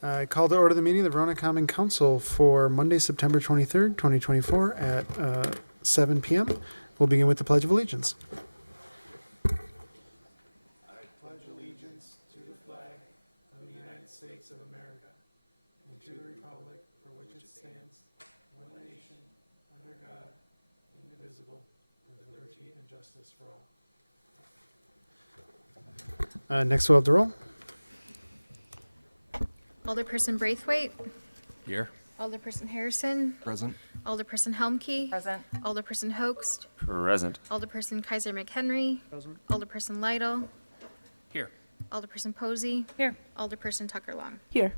I call to order the meeting of the Verona Common Council for Monday, September 23rd, 2024 at 7 p.m. We'll begin with the Pledge of Allegiance. I pledge allegiance to the flag of the United States of America and to the republic for which it stands, one nation, under God, indivisible, with liberty and justice for all. Next, we'll have the roll. Alderperson Braithwaite. Here. Alderperson Harrison. Present. Alderperson Helmke. Present. Alderperson Hoaxed. Present. Alderperson Kaiser McHenry. Present. Alderperson Lytle. Here. Alderperson Posey. Here. Alderperson Tucker Long. Here.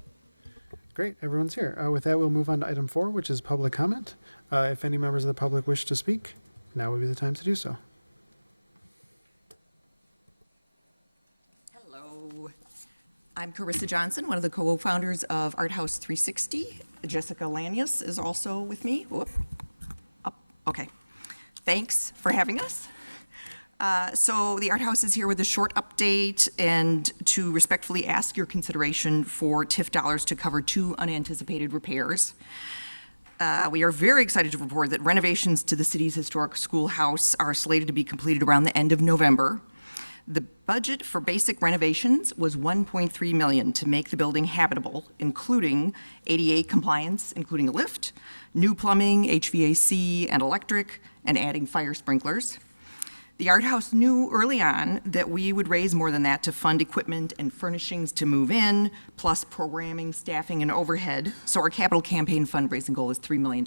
Great, everyone's here. With that, we'll move on to item 4, which is public comment. If any members of the public wish to speak, now would be the time to do so. Hello. I'm Carissa Johnson, one of the co-founders of Art House 360. Jessica Lanius is also with me. Whoop. Up. Okay. Thanks for having us. So the Art House is here with a short update and to respectfully ask your consideration for TIF dollars to cover 2 unanticipated repairs. We are very excited to report that renovations to the city's historic schoolhouse are slated to be completed around the end of November. The budget for basic renovations was $1.3 million to make the building habitable, including ADA compliance, including a lift, new plumbing, HVAC, and electric, and adding fire sprinklers. The Art House knew early on that we would raise more than that to fund equipment and furnishings to move in, plus programming, staffing, and overhead. So our capital campaign fundraising goal is $3 million.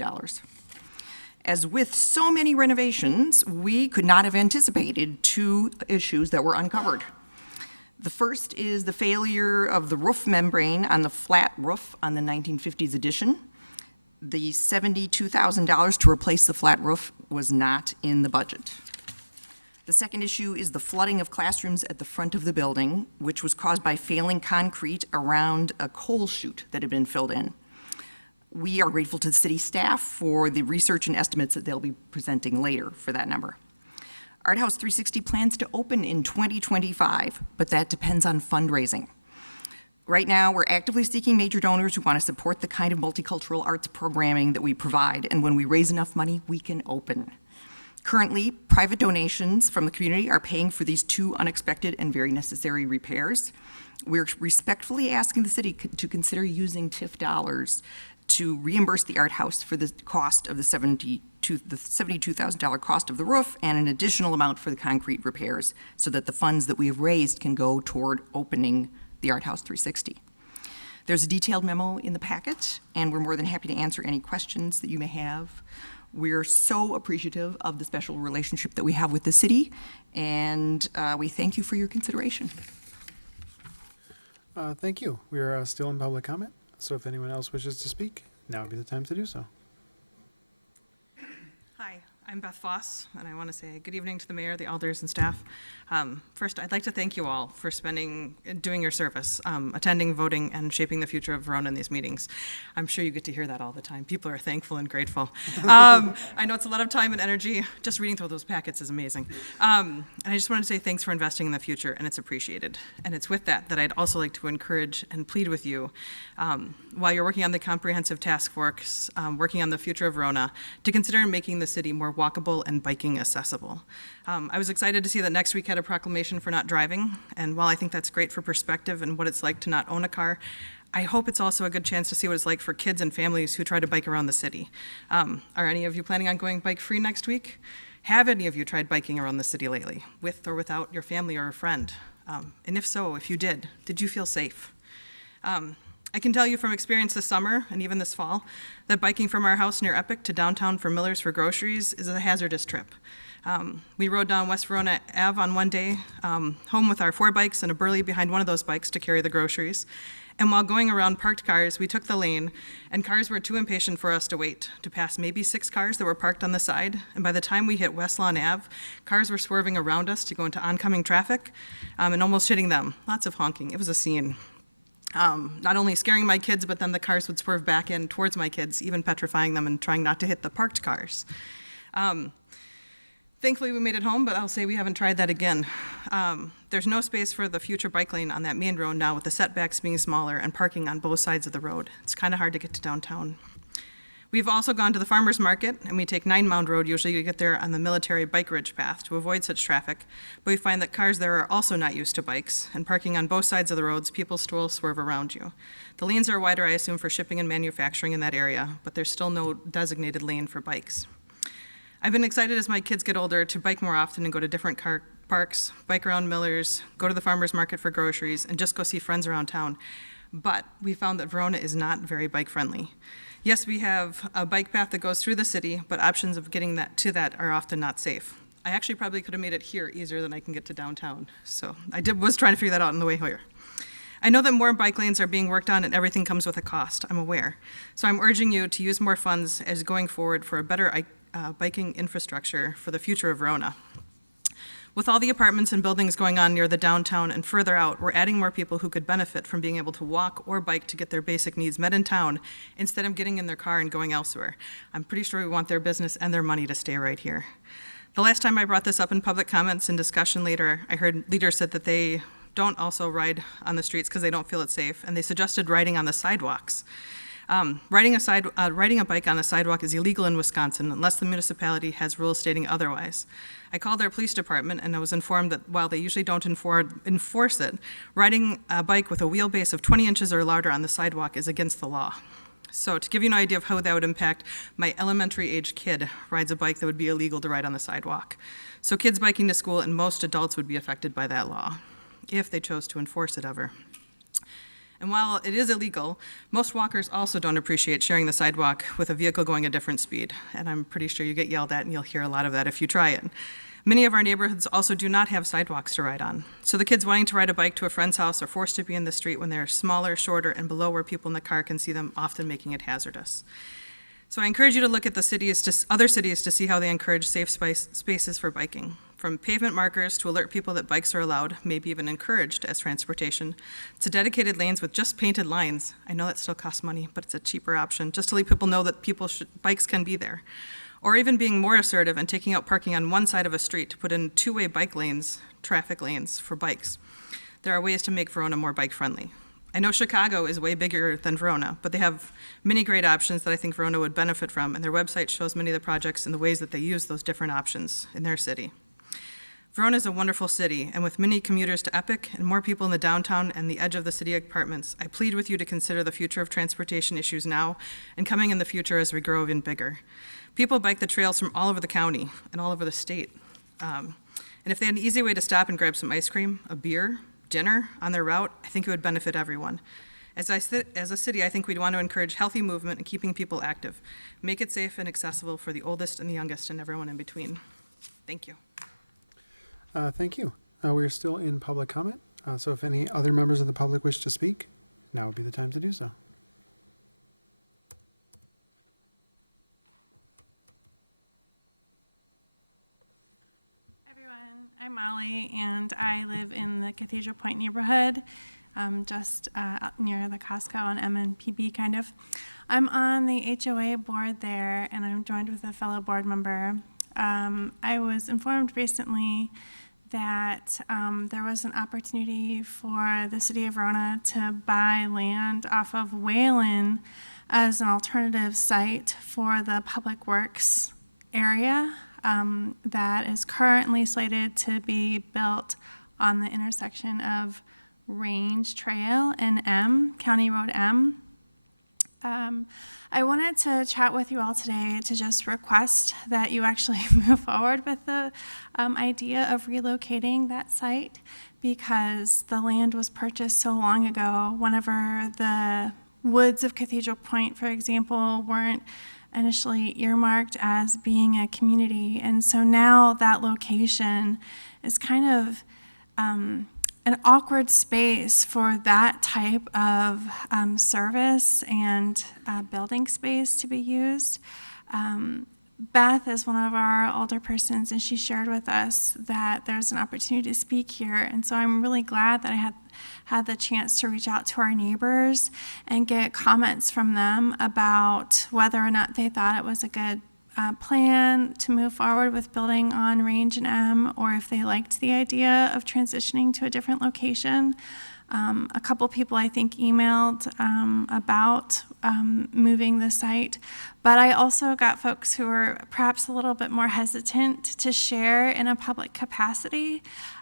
As with so many renovations, we could not have anticipated 2 issues that were uncovered. The first is the failure of the roof membrane on the flat roof on the 1950s addition. The $72,000 to replace the flat roof was not in the budget. The second issue is the flooding of classrooms at the front of the building, which was caused by failing concrete around a coal chute that had been filled in. We are grateful to the city staff for the research and estimates that they'll be presenting later for that number. Art House 360 plans to open in 2025, but that depends on fundraising. Right now, we're actively seeking major donors who want to support the kind of multicultural arts programming that we provide, and when we raise enough money, we can open. Currently, private donations from the community are paying for these 2 unexpected and very necessary repairs. We're respectfully asking the city to consider using TIF dollars to reimburse the Art House for the cost of the $72,000 cost of the roof and an additional amount for the concrete repairs so that the funds that we have raised can go toward opening the Art House 360. There's a detailed memo in the packet, and we're more than happy to answer any questions that you may have. We're so appreciative of the special relationship that we have with the city, and we thank you for your consideration. Thank you. We are still in public comment, so if anyone else wishes to speak, now would be the time to do so. Hi, I'm Beth Foss, and I want to say good evening to the mayor, the alders, and staff. First, I'd like to thank you all for doing your service, attending, voting, and shaping the future of Verona in these meetings. I'm sure you get to hear that all the time. People are thankful and grateful. I know it's a lot of time and energy. Just reading through those packets is amazing. And I just wanted to say thanks for investing in the future, and it's appreciated. And it's with that I'd also like to encourage and plead with you, while you're working on the comprehensive task force, working on the future of Verona, to consider making the city more walkable and biking accessible. I was excited to see that next week had a proclamation for not driving, and while I think that's great for perspective and what it's like to not own a car, I hope it's also a good chance to see what it's like for kids and families who try to bike around the city. Are any of you planning on going bike free next week? Have any of you tried biking around the city lately, with or without your family or a friend? And if so, if you did you feel safe? I can tell you from experience this summer and even this fall that biking from our house near Epic to downtown for Miller's for groceries is a hazardous trip. We rode down West Verona Ave on one day, home with our 4 bikes and a Burley behind one of those bikes to carry the groceries. And while going around parked cars, we took the lane, and cars were too impatient for us to wait to pass maybe 6 cars that were parked on the side. And by the time we hit West Lawn Ave, cars were swerving around us to go into oncoming traffic and almost hitting them. Lots of honking. It was a scene. Not only scaring my kids, but then the cars would swerve back in towards my kids, even petrifying them and trying not to hit the parked cars. Thankfully, we made it home, but I'll say we haven't tried that again. There's no space for the future bike lane on that main road now with the setbacks being smaller and parking on both sides of the road. It's kind of hard to get to downtown. We've also gone to the farmer's market, and we take 9 Mound Road usually to get there on the military bike ridge path to avoid such traffic, but we find that cars there are also not used to bikes, and parking on both sides of the roads, people still swerve around you. The lanes are wider, I assume, for shipping and manufacturing in that area, but there's still no designated lane for bikes. I've been excited as my kids get older to bike more often and go to different parks, bike around Miller's, go to the farmer's market for groceries, and just go see friends around town. But we found that Verona is not very bike friendly. Yes, we have a bike path that goes through the city, but options of getting to that are often not safe. I actually probably could have made it here easier than I can get to downtown. So I was trying to figure that out on the way here. I know that more bike lanes are being worked on and everything comes with a cost, I'm aware. So I'm urging you to use more funds as going forward for a better biking infrastructure for the future of Verona. With all the apartments and buildings going on near the downtown and further out, we're adding more people who could benefit from being able to walk or bike to get their basic needs met in town instead of getting in their car and going elsewhere. I'm pretty sure we want their business and their money to stay right here. The last time I brought this up in public comments and discussion later, I heard leaders said that they don't also ride on the streets because they don't feel it's safe, and they suggested riding on the sidewalks. Riding a bike on a sidewalk is illegal in Wisconsin unless the municipality has rules stating otherwise. I called our police department and I was informed that while they usually don't enforce it, riding a bike with a wheelbase of 20 inches or larger on the sidewalk is against the law. So to give you an idea of how that would impact, my elementary age kid rides a bike that would be illegal to ride on the sidewalk. So kids biking to school and most adults would be affected by that law, if they chose to enforce it ever. And while it is illegal, most walkers also don't appreciate sharing the sidewalk with a vehicle going a different speed. And I'm pretty sure you get yelled at and you'll hear a lot of that if you try it. Many of our neighborhoods also do not have sidewalks to ride on. So the kids wanting to ride a bike to a friend's house are forced to be in the street when they're smaller, shorter, and below where people in the car can see them, often making it hazardous. So I encourage you to look at other cities to see how they encourage safe spaces for biking. From pavement markers to alert people that bikes are allowed, maybe even encouraged as transportation, to dedicated lanes with just painted lines. I know that still costs money, but it's a cheaper option, just to let people know that bikes can be there. Or even being more assertive and taking out parking on one side of a street to put in two-way bike lanes, traffic lanes for bikes. There are ways to make Verona more bike-friendly. I know Chicago is way bigger than Verona, but they have many great options that I think Verona would benefit from, and their website shows many of the projects and the ways that they use those different options in their city. Verona is a wonderful city, and with many commuters to Epic and more people in the downtown and the edge of the city apartments, I plead with you to consider the future of transportation issues now and coming in the future as we grow even bigger. People bike the trails from all over the county and all over the state. And if they had an easy way to stop and grab some ice cream, a beer, dinner on their route, I think it would benefit everyone. As a city, I think we'd want to encourage healthy movement and keeping people active. Make it safe and accessible for the oldest and the youngest and everyone in between. Thank you. Thank you. We are still in public comment. So if any other members of the public wish to speak, now would be the time to do so. Everyone, I'm Molly, and I live in the Cathedral Point neighborhood, just near the Costco on MNPB, kind of. I'm on the HOA board there, and I'm joined with a fellow board member. I was informed recently that there was an opportunity for the city of Verona to buy land off of Whalen as an alternative site for the Public Works area that is currently slated to be built on the intersection of Range Trail and County Road M. I wanted to chat with you all today to just request that you actually move forward with the idea of relocating that site, because the land was purchased so long ago, whenever the woods of Cathedral Point, for example, weren't initially earmarked as being a community. And so now that location is kind of an awkward space for that type of service and building space to be used. Beth is one of our older persons, and she shared with us that there's an opportunity to speak here. And so I'm really glad that I had the chance to reach out to our neighbors and get comments from them about whether or not they thought it was a good plan to move forward with building on Range and M, or if they liked the idea of transitioning to a different location. A couple people, I think, emailed about moving the site, but I also got folks who were perhaps a little bit more hesitant to share in a public capacity,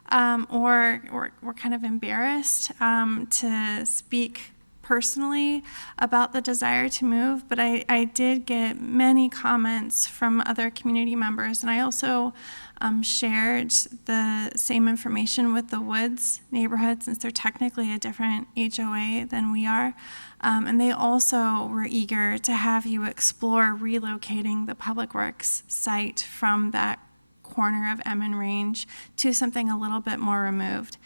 or were kind of embarrassed to speak personally about the desire to move, but I did get many comments from other community members, and I also shared the same information with the Woods neighborhood, since they're technically a different HOA than we are, and they also were eager to have you explore relocating the Public Works site from that corner of M and Range to something a little bit more removed.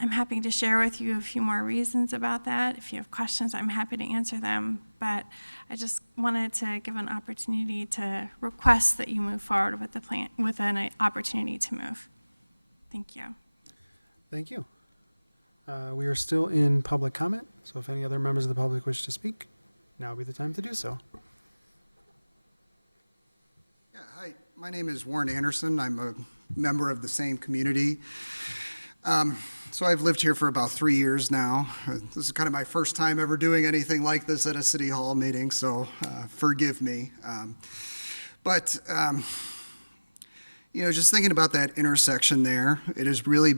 I'm happy to share with you a few more reasons about that. If you have questions, I'm happy to answer them, but I just wanted to give an opportunity to request that you move forward with the plan, with an opportunity to move. Thank you. Thank you. We are still in public comment, so if any other members of the public wish to speak, now would be the time to do so. Yeah, hi, my name is Warren Anderson. I'm a member of the same community. So I've lived here for about 3 years now. This is kind of my first time ever doing anything like this at a city hall meeting, so forgive me. Just thinking about that intersection there, it is really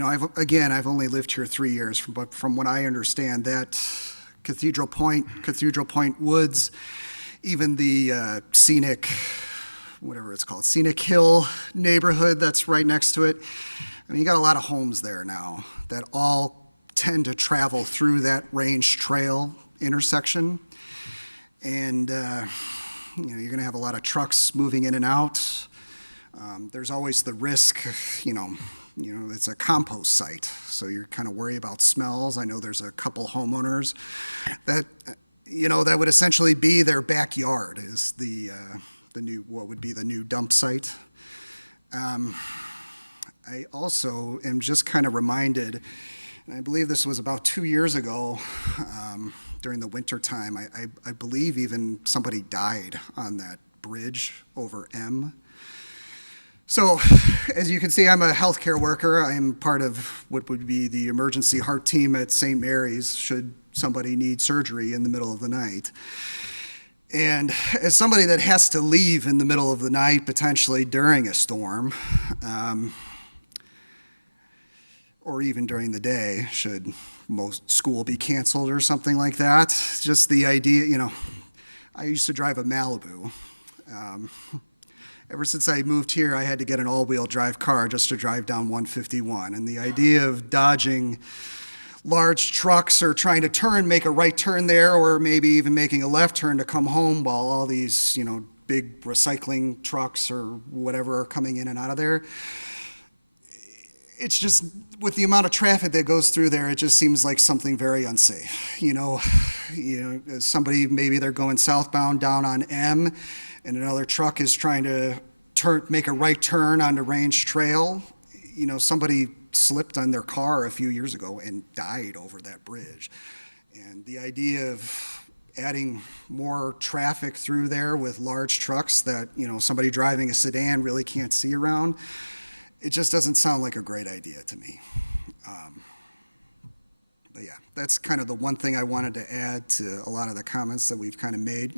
I've only lived here 3 years, but from what I understand, that Cathedral Point Woods, even the scenic Hill neighborhood that's right next to it. I mean, you got a lot of homes there now that all tend to travel through that Range Trail intersection. And, you're going to have a lot of trucks moving in and out. There's always the risk, it's a compost site, so you're kind of worried about smells. I know there's a couple homeowners that, that would essentially be their backyard is what would be the new dump site. I also am just kind of reminded, and I believe this was about 2 years ago, during the winter time, I believe even somebody died on that bridge over M. So, as you can see, I'm a healthcare worker. I am part of what would be the emergency heart team at St. Mary's should somebody need surgery in the middle of the night. And as somebody that has to leave in the middle of the night, potentially during a storm, or even during the day, should most school be canceled or something like that. Just the idea, I used to drive a Malibu. Ever since I moved here, I had to get an all-wheel drive car just to drive down 151. And the idea of dodging large trucks or trying to make a right turn there, or maybe even making a left turn to come home while all these, big recycling trucks or whatever are coming in and out of there. It's just, with the amount of traffic that goes through there, it just seems like something very unsafe. Somebody, maybe they're going southbound down on M, and another truck is trying to make a right turn onto Range Trail. Somebody slipped on their car a few years ago and died over that bridge. And the idea of adding more traffic through there with large trucks that, somebody driving a sedan really can't see around, it just doesn't sound like a great idea to me. But yeah, that's kind of the one thing I wanted to add to a lot of the comments that we've kind of made.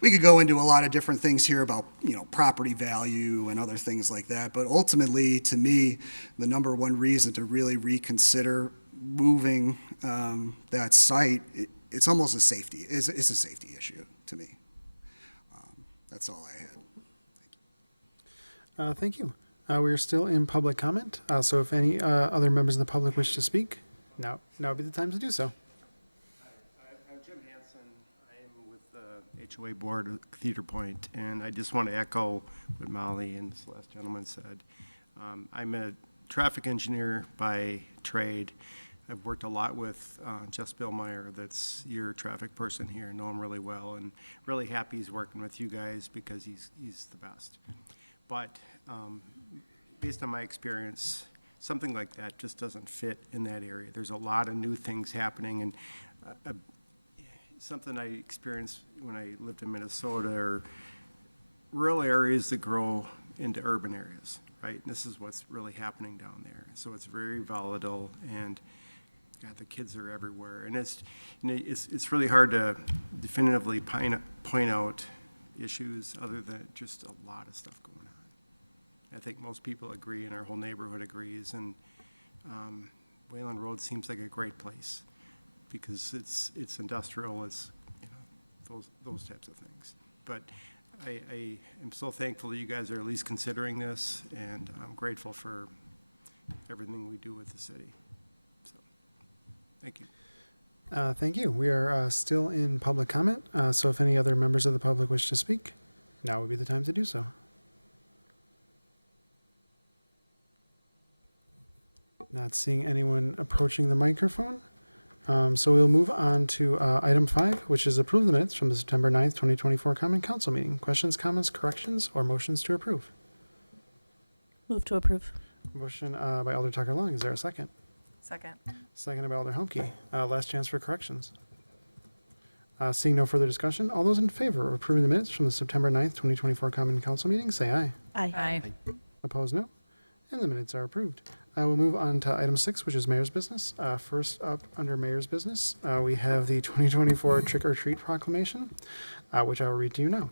We could go into a lot of different things here about, property value and other things like that. But ultimately, to me, the number one reason to really reconsider moving that site, it's almost a safety. It's a safety issue to me. That's all I had. Thank you. We are still in public comment, so if any other members of the public wish to speak, now would be the time to do so. I'm Jim Hansen. I am with the HOA board of Cathedral Point, and I just want to echo what Molly and this last gentleman said. I'm a traffic engineer by trade. I've worked a lot with Jess Billmeyer, that's your traffic person here, know him really well, and really happy he's working with you guys because he's the best. But based on my experience, something like that just doesn't fit in that area. There's a lot of new things happening, and something I experienced when I lived in Minnesota or rural areas that grow into urban areas, right? And this is what's really happening down there. So it's very volatile, and God, the kids are everywhere. And it's really hard to definitively point out issues other than just a lot of stuff going on. I think most people agree, and our whole neighborhood agrees. And Wayland Road seems like a great place because it's industrial, it's, you know, those types of things. But I am so thankful that you guys are at least considering this, and I'm grateful for everything we do with the city. So, thank you. Thank you. We are still in public comment, so if any other members of the public wish to speak, now would be the time to do so. Not seeing anyone approaching the microphone. So we'll move on to item 5, which is approve the minutes from the September 9th, 2024 Common Council meeting. Questions, comments, corrections, or motions to approve? Move to approve. Motion by Alder Tucker Long. Is there a second? Second. Second by Alder Humke. Last chance for corrections. Seeing no further discussion, all those in favor of approving the minutes from the September 9th, 2024 Common Council meeting, say aye. Aye. Opposed, no. And the minutes are approved. We'll move on to item 6, which is mayor's business. First up under mayor's business, we have the 2024 Trick or Treat Proclamation, which I will read to you now.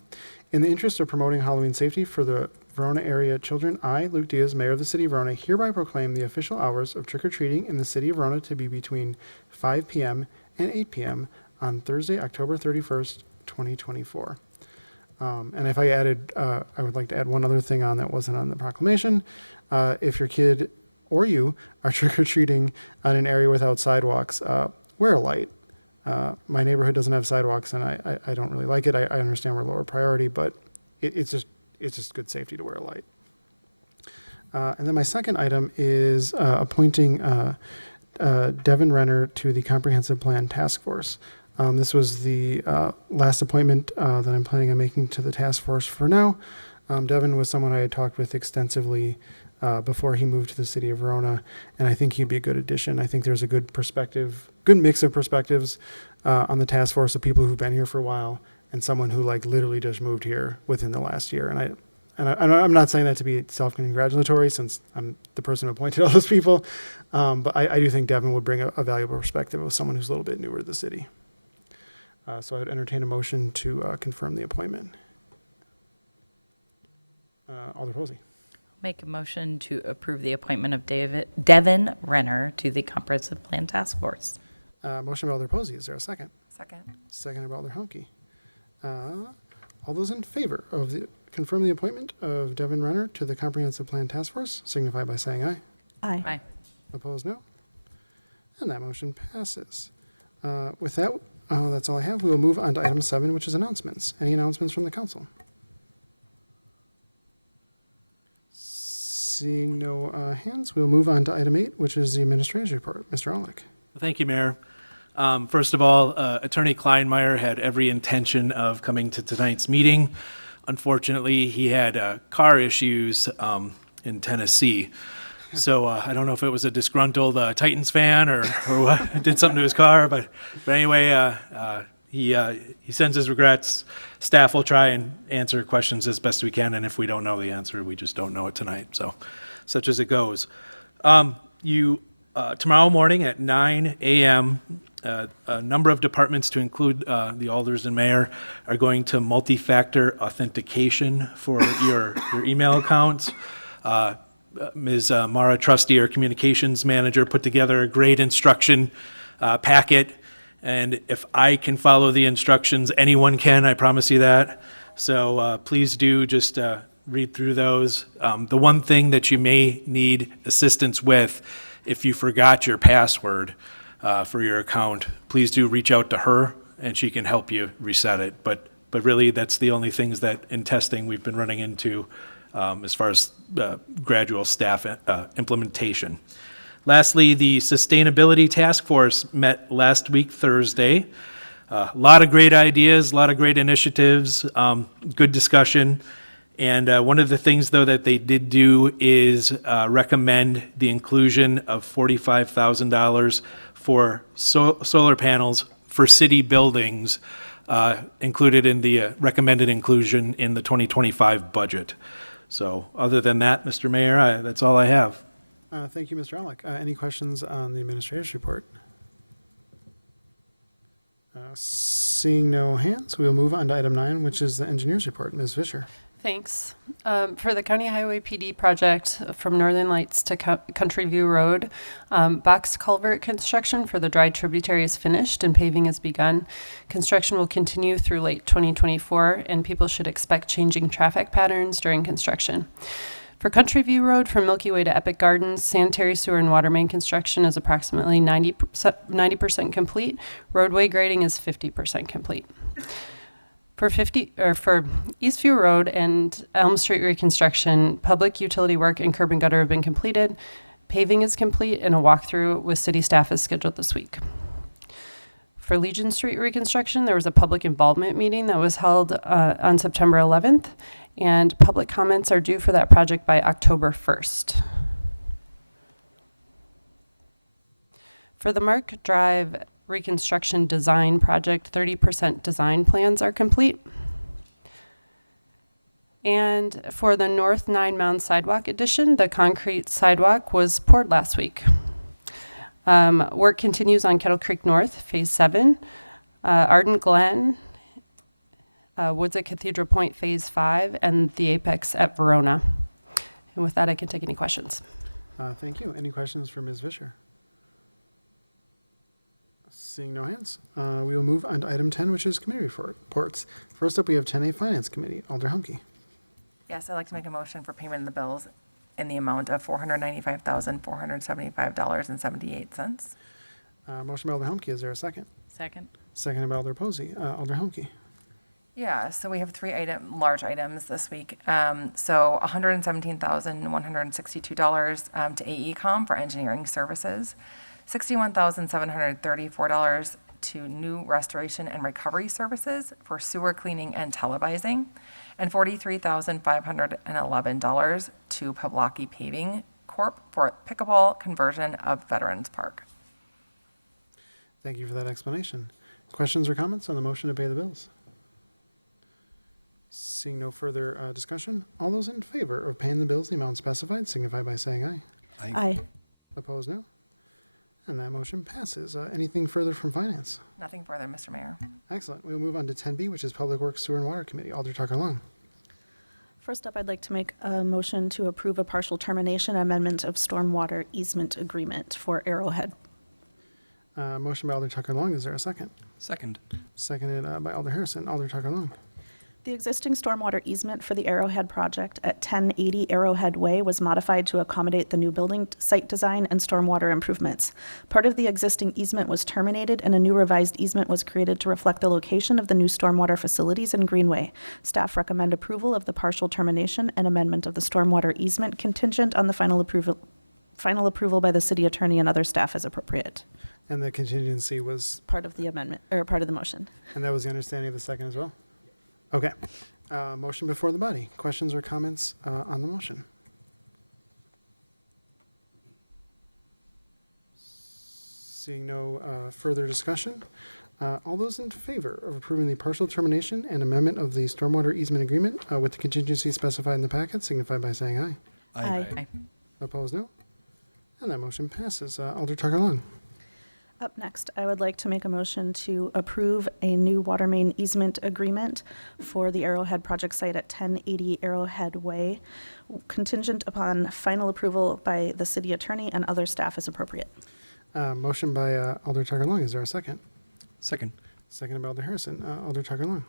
In the interest of promoting Halloween safety for the Verona area children, I, Luke Diaz, Mayor of the City of Verona, hereby proclaim the official hours of trick-or-treating in the City of Verona to be between 5 p.m. and 8 p.m. on Thursday, October 31st, 2024. And if I added, I would like to add one other thing on that wasn't on the proclamation. If your kid or you are trick-or-treating on an area without sidewalks, wear a light. My neighborhood doesn't have sidewalks, and I don't really like it. I understand we're lower priority, but it's just good safety to wear a light. And then my second item is appointing Devin Renner to the Comprehensive Plan Task Force. This was the last appointment that I'm planning on making to the task force for now. Devin was someone I had talked with extensively before he moved to the city of Verona, and I think he'd be a good addition. I think there's a good mix of perspectives on the task force of people who've been here for a while and someone who like literally just moved here within the last year. And I'm not saying that to be self-congratulatory since I'm the person who appointed all those people, but I do think Devin would bring a valuable perspective of someone who's a little bit newer to the city. So I would entertain a motion to confirm the appointment. Alder Posey. Make a motion to approve the appointment of Devin Renner to the Comprehensive Plan Task Force. Motion by Alder Posey. Is there a second? Second. Second by Alder Humke. All those in favor of confirm the appointment of Devin Renner to the Comprehensive Plan Task Force signify by saying aye. Aye. Opposed, no. And that motion passes. With that, that's all I have. We will move on to item 7, which is announcements. Any announcements from the council? Seeing no hands, we'll move on to item 8, which is the administrator's report. Mr. Olick. Thank you, Mayor. First of all, Attorney Kleinmeyer had every intention of coming to tonight's meeting. Unfortunately, he had car issues in Tennessee. So I don't know if it was a disgruntled Titans fan or what, did something to his car, but anyway, he sends his regrets. Staff will try and answer questions as best we can, and if we don't know the answer, we just don't know it tonight. So, such as it goes. Tomorrow morning at 9 a.m., a number of departments, to include the alders and mayor, are going to multi-factor authentication for your email accounts. Ms. Mara Trusty, our communications manager, put together a great instruction packet. And if I can follow the instructions, anyone can, I promise you that. So please do just read through those. The one thing that you may need assistance with, if you forgot your password for your account, please do reach out to her and she can help you reset it. But really, that's the only things that in testing we've been running into as far as gradual staff implementation. Lastly, the Sustainability Task Force met last week, Thursday. A lot of great ideas, a lot of great initiatives, good discussion. And one of the things, though, that they did do is recommend the inclusion of $45,000 for solar panels for city buildings included in the recommended inclusion in the 2025 budget. So other than that, Mr. Mayor, that's all I have. Thank you, Mr. Alec. Any questions on the administrator's report? Seeing no hands, we will move on to item 9, which is the engineer's report. Ms. Fisher. Thanks. For the County Highway PD project from Northern Lights to Country View Road, box culvert construction for the dry tributary is finished and paving has begun. Construction will continue through late 2024, and people should expect changing traffic patterns during construction. For Country View Road from Milky Way to Epic Gardens, sanitary sewer and water main construction is approximately 90% complete. Roadway grading is 50% complete. For Eastview Road and Elm Street reconstruction, public utility work and curb and gutter have been completed. Paving is complete and a walkthrough with city staff is scheduled this week. For Legion Street reconstruction, there was a public involvement meeting that was held on September 11th, and public comments are due for that project by October 1st. For the Mark Drive reconstruction design project, 30% design plans are complete. And for the North 9 Mound Sidewalk addition, the concrete sidewalk was poured last week. Work continues on Kettle Creek North, Phase 7, Ardent Glen, Woods at Cathedral Point, Phase 5, and the Apex at Verona. And with that, I can take any questions. Thank you. Any questions for Ms. Fisher? Seeing no hands, we will move on to item 10, which is committee reports. First up, we have 10A Finance Committee. Alder Humke. Yes, I'd like to make a motion for payment of the bills in the amount of $495,475.78. Motion by Alder Humke. Is there a second? Second. Seconded by Alder Posey. Alder Humke. Yeah, so we have three large items this week. So $117,162 to AECom for engineering services, $61,734 to new restoration and recovery services for sewer cleaning and televising, and $43,511 to Poblocki Paving Corp. For pickleball conversion of Veterans Park. Thank you for that explanation. Questions or comments on the motion to pay the bills? Seeing no further discussion, all those in favor of paying the bills, the amount specified, signify by saying aye. Aye. Opposed, no. And that motion passes. Anything further from Finance? Nothing further, Mr. Mayor. Excellent. We'll move on to 10B, which is Public Works, Sewer and Water Committee. Alder Tucker Long. First up, I'd like to make a motion to approve a partial termination amendment of stormwater easement agreement for Arrowhead. Motion by Alder Tucker Long. Is there a second? Second. Seconded by Alder Harrison. Alder Tucker Long. The existing stormwater easement for the Arrowhead project at 1080 Arrowhead Way was modified to accommodate the new building site design and stormwater improvements. Part of the existing easement was terminated and a new revised easement was created to reflect the location of the new stormwater facilities in Greenway. Staff recommend approval of the partial termination and amendment of the stormwater easement contingent on the final approval by the city attorney and other staff as appropriate. And the contingency was? Part of the amendment, or part of the motion. And that was the understanding of the second as well? Okay. Motion before the body. Questions or comments on the motion? Seeing no further discussion, all those in favor of approving the partial termination and amendment of the stormwater easement agreement with the contingency specified in the packet signify by saying aye. Aye. Opposed, no. And that motion passes. Alder Tucker Long. Up next, I would like to make a motion to approve a new water main easement agreement for the Arrowhead project site at 1080 Arrowhead Way, contingent upon final approval by the city attorney and other staff as appropriate. Motion by Alder Tucker Long. Is there a second? Second. Seconded by Alder Harrison. Alder Tucker Long.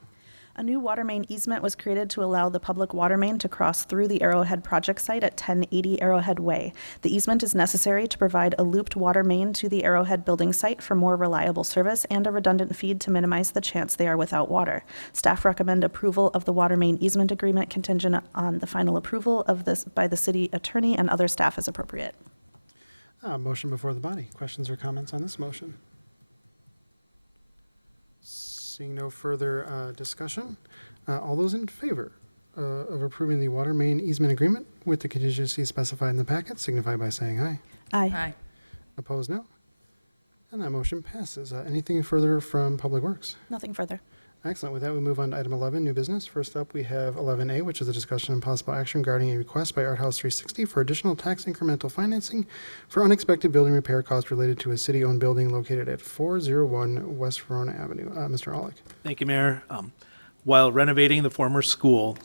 A new water main easement was created to allow the public water main to cross through the Arrowhead project site at 1080 Arrowhead Way. The easement is necessary to provide a looped water main to the Arrowhead building site for more reliable service and a redundant feed to minimize the chance they are without water. Staff recommend approval of the water main easement agreement contingent on the final approval of this by the city attorney and other staff as appropriate. Motion before the body. Questions or comments on this motion? Seeing no further discussion, all those in favor of approving the water main easement agreement with the contingency specified in the packet signify by saying aye. Aye. Opposed, no. And that motion passes. Anything further from Public Works? Nothing further. Excellent. With that, we move on to item 11, new business. First up, we have 11A, which is a discussion and possible action regarding a request by Art House 360 for additional tax incremental financing for unexpected building repair costs related to a city-owned building located at 401 West Verona Avenue. Mr. Olick. Thank you, Mayor. While renovating the former school,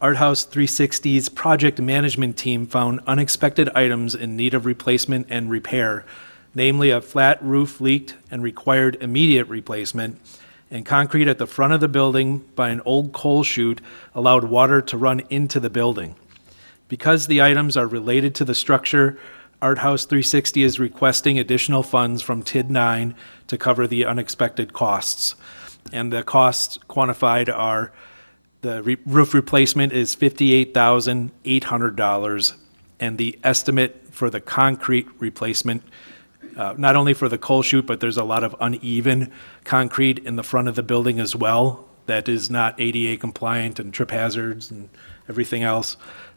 Art House 360's project management team found unexpected items in need of replacement and repair, namely a flat roof leaked and required immediate replacement, and concrete at the front of the building by an old coal chute allowed water to run into the building. Because the items are related to the structure, Art House 360 is requesting additional funds from TID 9 to cover the unexpected costs. And the costs quantified are the roof replacement is $58,800, and the estimate for the concrete replacement, not only for the coal chute, but there's a lot of uneven concrete in the front of the building as well that is not ADA compliant and trip hazards and everything else.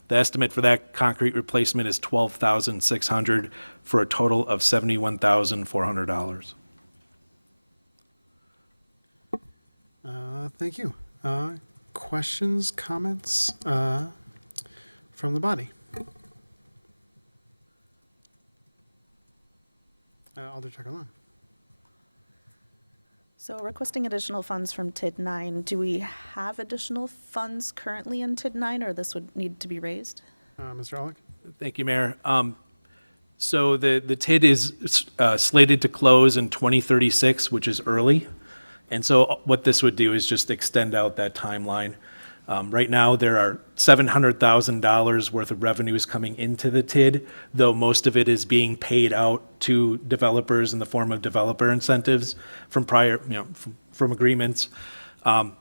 The estimate for that concrete replacement is $12,600 for a total of $71,400. Thank you. Questions, comments from the body? Alder Chuckalon. So requesting additional funds from TID 9. Do we have additional funds currently in TID 9, or this would need to be raised? Mr. Olick. Thank you, Mayor. So the TID is slated to close in 2036, which is early. And so what this would do is just extend out that timeline. Right now, there are $700,000 worth of revenues coming into the TID, though most of it is being paid out to developers in the form of developer incentives from prior, from agreements.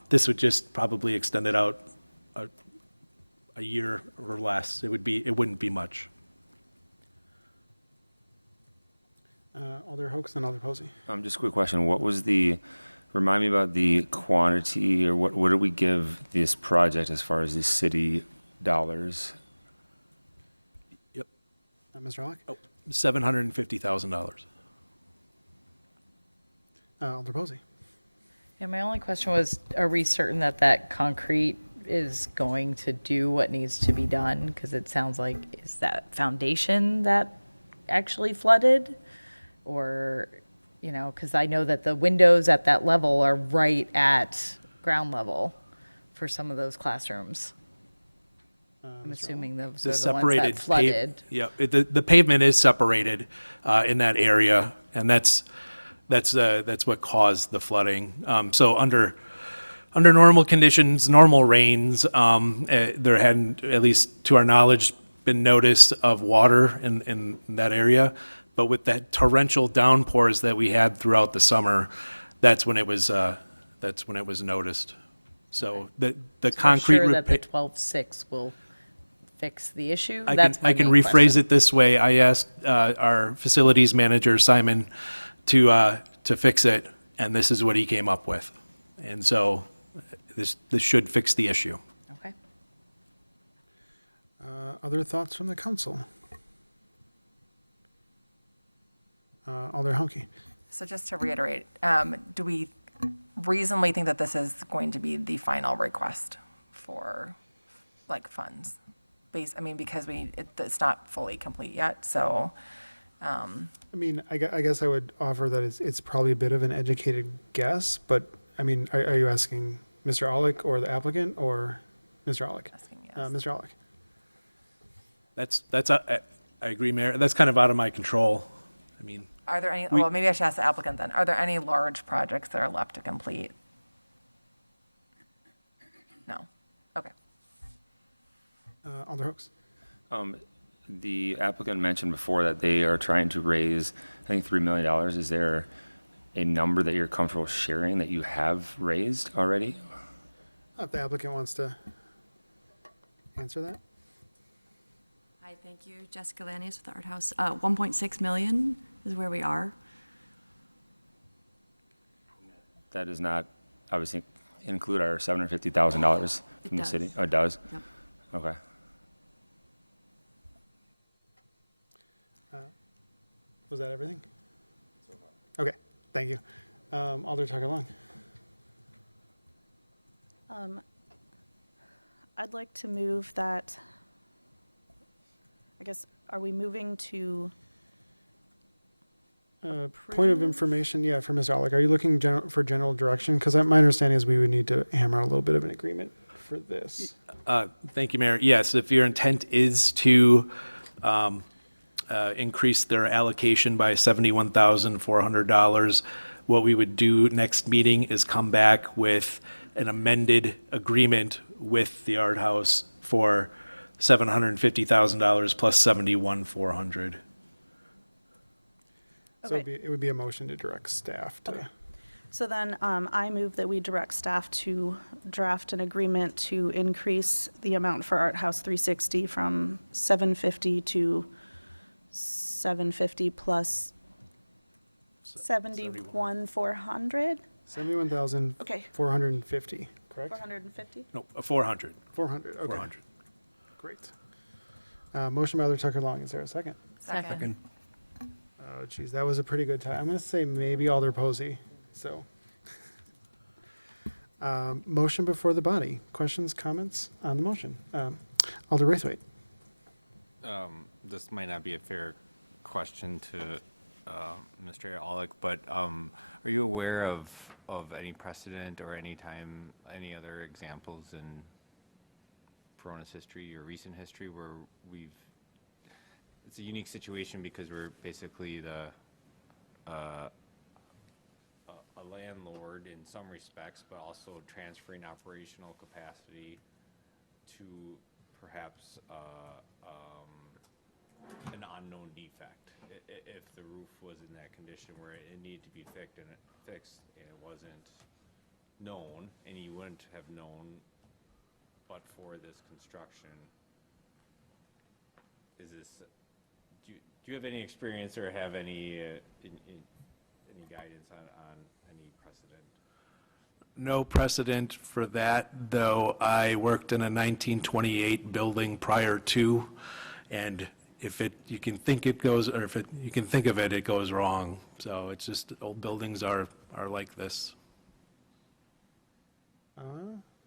This would just probably extend it out a year or less. It wouldn't be much. Alder Hoax and Alder Posey. Just a quick question. Remind me about the quantity, or what did we give this project as far as the city dollars? Yep. Mr. Olick. $750,000. Alder Posey. Yeah, my only question was, are we certain that that concrete is going to do what needs to be done? Because it sounds like, is that foundation that actually flooded? Or, because I know that the windows at that level are right at ground level for some of those classrooms. I'm assuming those are the ones that flooded. The pavement is separated in that area, and that's what caused the flooding. So under normal conditions, normal rains, there hadn't, at least to our knowledge, been notice of water in that area. But with that torrential downpours that we had throughout the summer, that's when it was noticed. So the concrete. I'm sure that the 12.6 will fix the issue. I That's can my main rephrase question. it this way. I asked our facilities manager, Simon, to fix it, and this is what he came up with. And so this should fix the issue. Okay. Other thoughts from the council? Alder Honke. So just to reiterate, do we reasonably think that this is going to be the final request for funds? Because it's not fully complete yet, so. I guess I would offer that it's probably a bit of an educated guess, but are you asking Mr. Olick or the applicant or Mr. Olick? Asking, yes. Mr. Olick. I agree, Mayor. That's kind of out of my control. Are there any, well, maybe I should ask the applicant then. Are there any large projects that are left to complete? No. Okay. Alder Hoax. The applicant mentioned before that they are trying to raise, I think, $3 million. Is there a number that you're comfortable sharing that you have raised already? If the applicant wants to answer that. Hi, thank you. Jessica Lanius with the Art House. 1.6 million is where we are. That does not obviously include our $750,000 from the city? Oh, it does? Yep. Okay. Was that everything? Okay, thank you. Alder Tucker Long. I'd like to move that, I guess, are we moving to Point of information, yeah, for Mr. Aulick, are you looking for general direction? Because my understanding is we would need to hammer out a little bit of an agreement for this. Thank you, Mayor. Yes, if your intent is to increase their allocation by $71,400, what we would do next meeting is come back with an amended agreement with the Art House for $750,000 plus $71,400. So it would be a motion to direct staff to. So then I move that we direct staff to draft an agreement to increase the amount for Art House 360 from 750 to 750 plus 71,400? 71,450, correct? 450? No, 400. 400, okay. 400. Great. Motion by Alder Tucker Long, is there a second? Second. Oh, geez, that was a pretty good time. I'm going to say maybe Alder Posey, so. Motion before the body. Questions, comments on the motion? Alder Braithwaite. This might not be a fair question to Mr. Aulick, but are you aware of any precedent or any other examples in Verona's history or recent history where it's a unique situation because we're basically a landlord in some respects, but also transferring operational capacity to perhaps an unknown defect. If the roof was in that condition where it needed to be fixed and it wasn't known, and you wouldn't have known but for this construction, do you have any experience or have any guidance on any precedent? No precedent for that, though I worked in a 1928 building prior to, and if you can think it goes, or if you can think of it, it goes wrong. So it's just, old buildings are like this.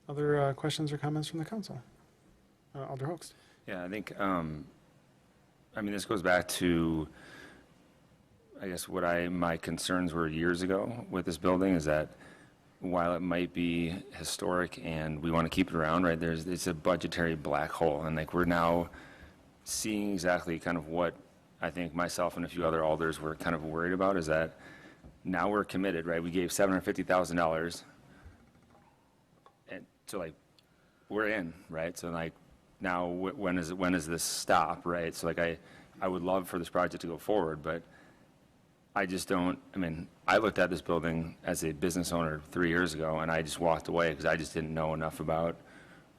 Other questions or comments from the council? Alder Hoax. Yeah, I think, this goes back to, I guess, my concerns were years ago with this building is that while it might be historic and we want to keep it around, right, it's a budgetary black hole. And like, we're now seeing exactly kind of what I think myself and a few other alders were kind of worried about is that now we're committed, right? We gave $750,000 and so like, we're in, right? So like, now when does this stop, right? So like, I would love for this project to go forward, but I just don't, I looked at this building as a business owner 3 years ago and I just walked away because I just didn't know enough about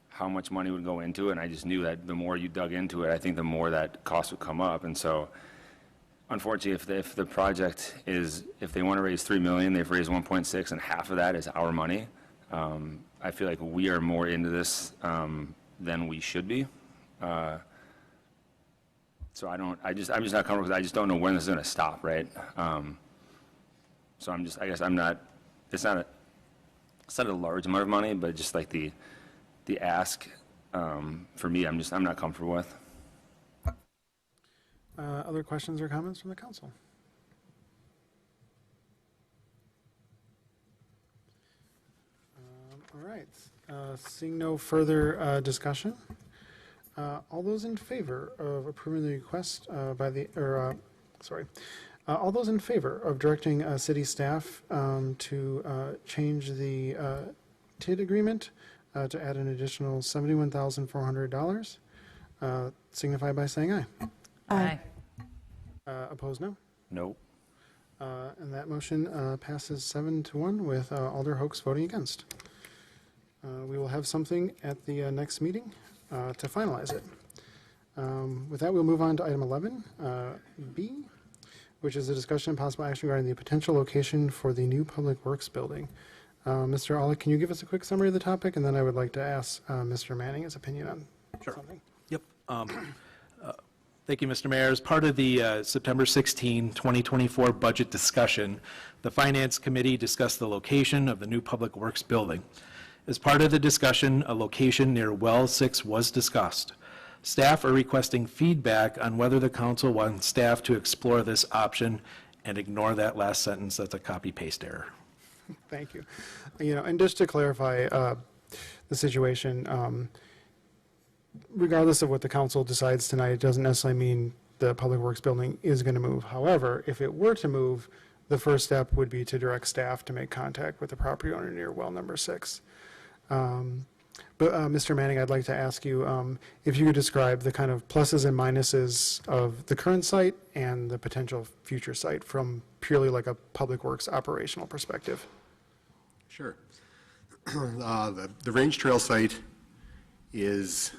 how much money would go into it. And I just knew that the more you dug into it, I think the more that cost would come up. And so unfortunately, if the project is, if they want to raise $3 million, they've raised 1.6 and half of that is our money. I feel like we are more into this than we should be. So I'm just not comfortable because I just don't know when this is going to stop, right? So I guess I'm not, it's not a large amount of money, but just like the ask, for me, I'm not comfortable with. Other questions or comments from the council? All right, seeing no further discussion, all those in favor of approving the request all those in favor of directing city staff to change the TID agreement to add an additional $71,400, signify by saying aye. Aye. Opposed, no? Nope. And that motion passes 7-1 with Alder Hoax voting against. We will have something at the next meeting to finalize it. With that, we'll move on to item 11B, which is a discussion and possible action regarding the potential location for the new Public Works building. Mr. Aulick, can you give us a quick summary of the topic? And then I would like to ask Mr. Manning his opinion on something. Yep. Thank you, Mr. Mayor. As part of the September 16, 2024 budget discussion, the Finance Committee discussed the location of the new Public Works building. As part of the discussion, a location near Well 6 was discussed. Staff are requesting feedback on whether the council wants staff to explore this option and ignore that last sentence. That's a copy-paste error. Thank you. And just to clarify the situation, regardless of what the council decides tonight, it doesn't necessarily mean the Public Works building is going to move. However, if it were to move, the first step would be to direct staff to make contact with the property owner near well number 6. But Mr. Manning, I'd like to ask you if you could describe the kind of pluses and minuses of the current site and the potential future site from purely like a Public Works operational perspective. Sure. The Range Trail site is,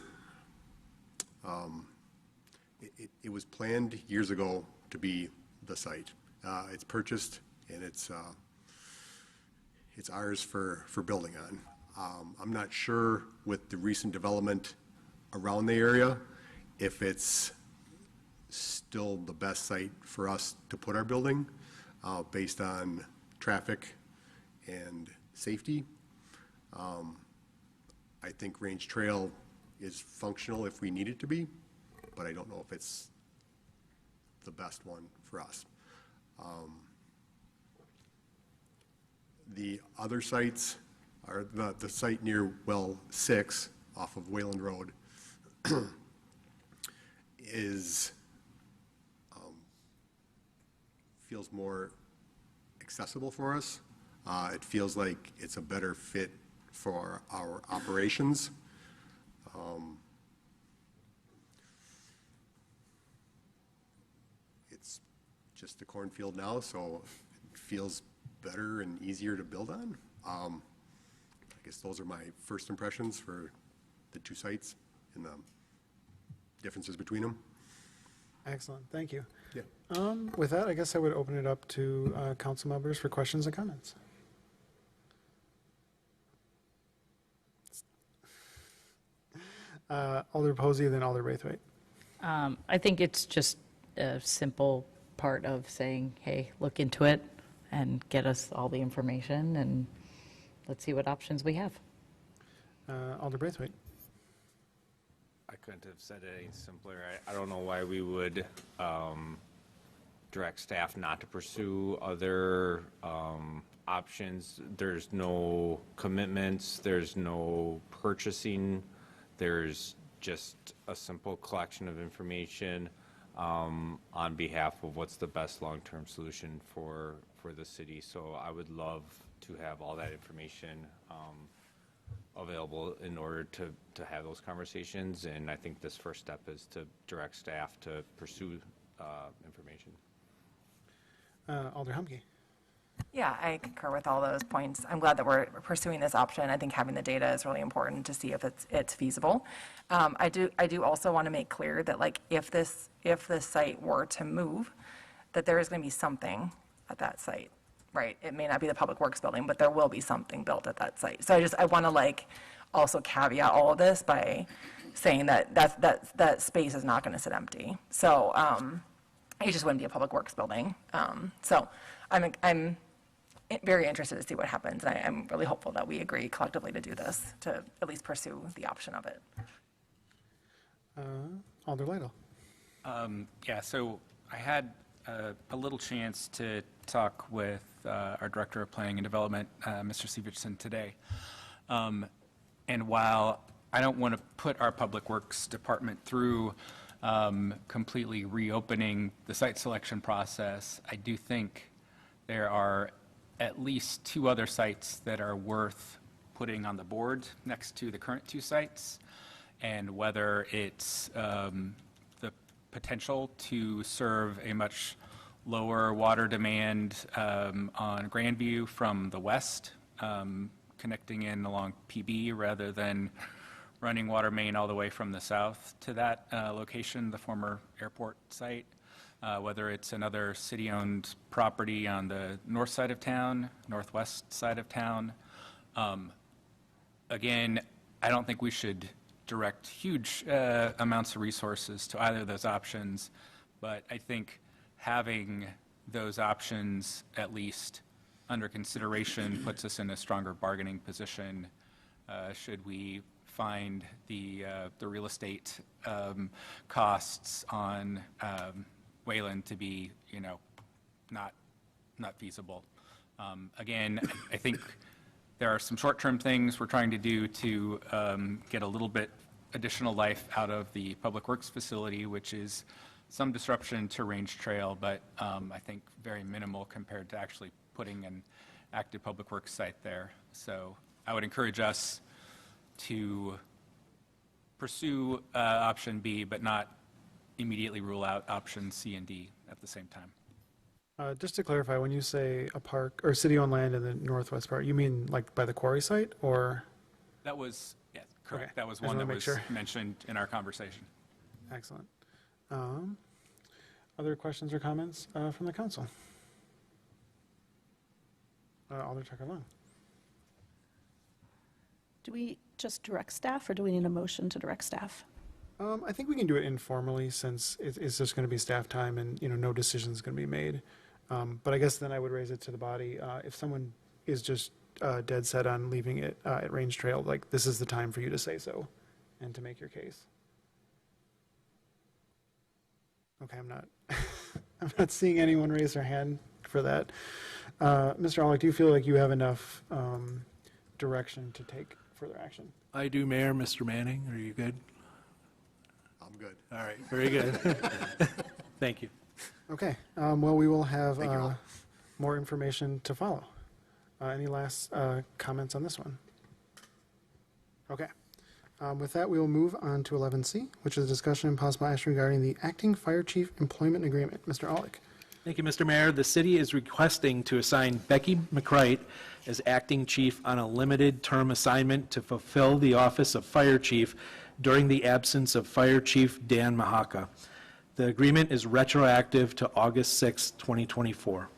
it was planned years ago to be the site. It's purchased and it's ours for building on. I'm not sure with the recent development around the area if it's still the best site for us to put our building based on traffic and safety. I think Range Trail is functional if we need it to be, but I don't know if it's the best one for us. The other sites are the site near Well 6 off of Wayland Road is feels more accessible for us. It feels like it's a better fit for our operations. It's just a cornfield now, so it feels better and easier to build on. I guess those are my first impressions for the two sites and the differences between them. Excellent, thank you. Yeah. With that, I guess I would open it up to council members for questions and comments. Alder Posey, then Alder Braithwaite. I think it's just a simple part of saying, hey, look into it and get us all the information and let's see what options we have. Alder Braithwaite. I couldn't have said it any simpler. I don't know why we would direct staff not to pursue other options. There's no commitments, there's no purchasing, there's just a simple collection of information on behalf of what's the best long-term solution for the city. So I would love to have all that information available in order to have those conversations. And I think this first step is to direct staff to pursue information. Alder Humke. Yeah, I concur with all those points. I'm glad that we're pursuing this option. I think having the data is really important to see if it's feasible. I do also want to make clear that like if this site were to move, that there is going to be something at that site, right? It may not be the Public Works building, but there will be something built at that site. So I want to like also caveat all of this by saying that that space is not going to sit empty. So it just wouldn't be a Public Works building. So I'm very interested to see what happens. And I'm really hopeful that we agree collectively to do this, to at least pursue the option of it. Alder Lytle. Yeah, so I had a little chance to talk with our Director of Planning and Development, Mr. Sievertson, today. And while I don't want to put our Public Works Department through completely reopening the site selection process, I do think there are at least 2 other sites that are worth putting on the board next to the current 2 sites, and whether it's the potential to serve a much lower water demand on Grandview from the west, connecting in along PB rather than running water main all the way from the south to that location, the former airport site. Whether it's another city-owned property on the north side of town, northwest side of town. Again, I don't think we should direct huge amounts of resources to either of those options, but I think having those options at least under consideration puts us in a stronger bargaining position should we find the real estate costs on Wayland to be, not feasible. Again, I think there are some short-term things we're trying to do to get a little bit additional life out of the Public Works facility, which is some disruption to Range Trail, but I think very minimal compared to actually putting an active Public Works site there. So I would encourage us to pursue option B, but not immediately rule out option C and D at the same time. Just to clarify, when you say a park or city-owned land in the northwest part, you mean like by the quarry site, or? That was, yeah, correct. Okay. That was I just one wanna that make was sure. mentioned in our conversation. Excellent. Other questions or comments from the council? Alder Tucker Long. Do we just direct staff, or do we need a motion to direct staff? I think we can do it informally, since it's just going to be staff time and, no decision is going to be made. But I guess then I would raise it to the body. If someone is just dead set on leaving it at Range Trail, like, this is the time for you to say so and to make your case. Okay, I'm not seeing anyone raise their hand for that. Mr. Alec, do you feel like you have enough direction to take further action? I do, Mayor. Mr. Manning, are you good? I'm good. All right, very good. Thank you. Okay, well, we will have Thank you all. more information to follow. Any last comments on this one? Okay. With that, we will move on to 11C, which is a discussion and possible action regarding the acting fire chief employment agreement. Mr. Aulick. Thank you, Mr. Mayor. The city is requesting to assign Becky McCright as acting chief on a limited term assignment to fulfill the office of fire chief during the absence of Fire Chief Dan Mahaka. The agreement is retroactive to August 6, 2024.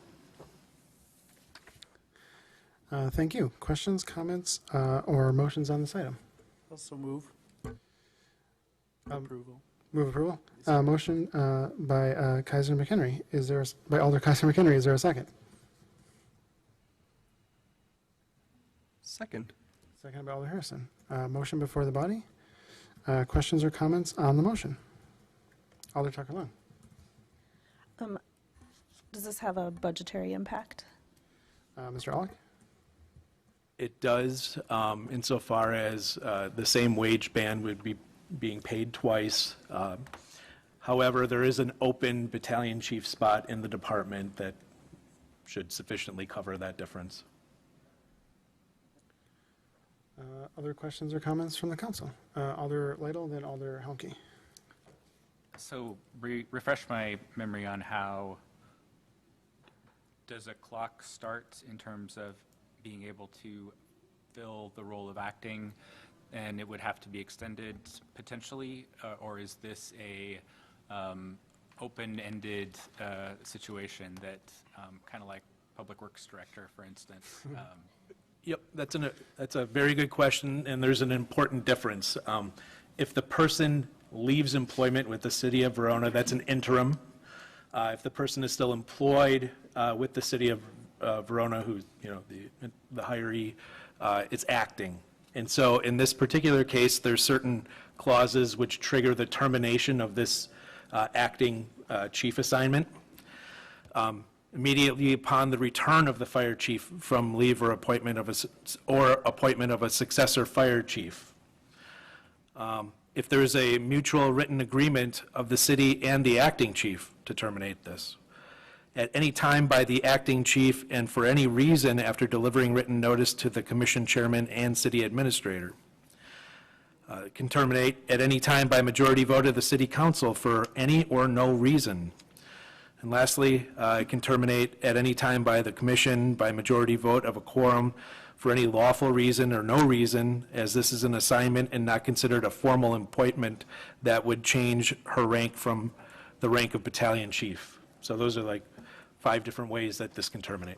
Thank you. Questions, comments, or motions on this item? Also move. Approval. Move approval. Motion by Kaiser McHenry. By Alder Kaiser McHenry? Is there a second? Second. Second by Alder Harrison. Motion before the body. Questions or comments on the motion? Alder Tucker Long. Does this have a budgetary impact? Mr. Aulick? It does, insofar as the same wage band would be being paid twice. However, there is an open battalion chief spot in the department that should sufficiently cover that difference. Other questions or comments from the council? Alder Lytle, then Alder Helmke. So refresh my memory on how, does a clock start in terms of being able to fill the role of acting, and it would have to be extended potentially, or is this a open-ended situation that, kind of like Public Works Director, for instance? Yep, that's a very good question, and there's an important difference. If the person leaves employment with the city of Verona, that's an interim. If the person is still employed with the city of Verona, who's the hiree, it's acting. And so in this particular case, there's certain clauses which trigger the termination of this acting chief assignment. Immediately upon the return of the fire chief from leave or appointment of a successor fire chief. If there is a mutual written agreement of the city and the acting chief to terminate this. At any time by the acting chief and for any reason after delivering written notice to the commission chairman and city administrator. It can terminate at any time by majority vote of the city council for any or no reason. And lastly, it can terminate at any time by the commission by majority vote of a quorum for any lawful reason or no reason, as this is an assignment and not considered a formal appointment that would change her rank from the rank of battalion chief. So those are like 5 different ways that this can terminate.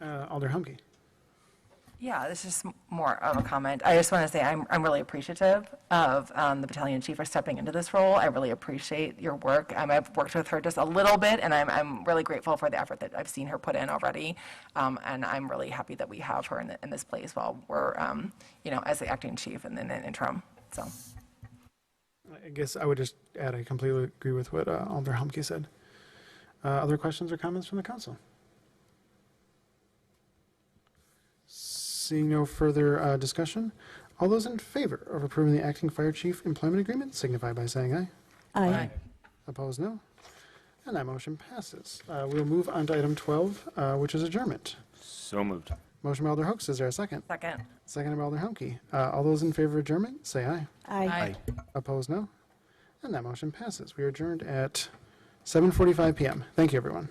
Alder Humke. Yeah, this is more of a comment. I just want to say I'm really appreciative of the battalion chief for stepping into this role. I really appreciate your work. I've worked with her just a little bit, and I'm really grateful for the effort that I've seen her put in already. And I'm really happy that we have her in this place while we're, as the acting chief and then in interim. So. I guess I would just add, I completely agree with what Alder Humke said. Other questions or comments from the council? Seeing no further discussion, all those in favor of approving the acting fire chief employment agreement signify by saying aye. Aye. Opposed, no. And that motion passes. We'll move on to item 12, which is adjournment. So moved. Motion by Alder Hooks. Is there a second? Second. Second by Alder Humke. All those in favor of adjournment, say aye. Aye. Opposed, no. And that motion passes. We are adjourned at 7:45 p.m. Thank you, everyone.